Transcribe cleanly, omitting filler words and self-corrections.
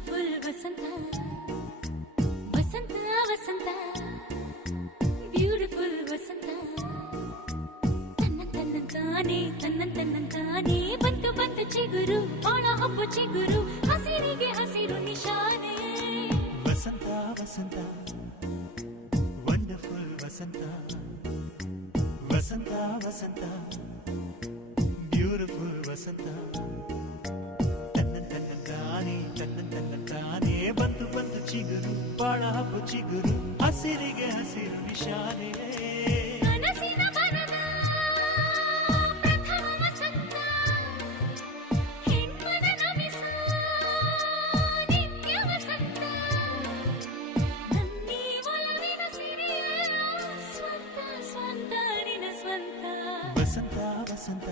beautiful ವಸಂತ ವಸಂತ ವಸಂತ beautiful ವಸಂತ ತನ್ನಂತಾನೆ ಬಂತು ಬಂತು ಚಿಗುರು ಒಣ ಹಬ್ಬ ಚಿಗುರು ಹಸಿರಿಗೆ ಹಸಿರು ನಿಶಾನೆ ವಸಂತ ವಸಂತ ವಂಡರ್ಫುಲ್ ವಸಂತ ವಸಂತ ವಸಂತ ಬ್ಯೂಟಿಫುಲ್ ವಸಂತ ತನ್ನಂತಾನೆ ಬಂತು ಬಂತು ಚಿಗುರು ಬಾಳ ಹಬ್ಬ ಚಿಗುರು ಹಸಿರಿಗೆ ಹಸಿರು ನಿಶಾನೆ ಕನಸಿನ ಬನದ ಪ್ರಥಮ ವಸಂತ ಹೆಣ್ಮನ ನಮಿಸ ನಿತ್ಯ ವಸಂತ ನನ್ನಿ ಒಲವಿನ ಸಿರಿಯ ಸ್ವಂತ ಸ್ವಂತ ನಿನ ಸ್ವಂತ ವಸಂತ ವಸಂತ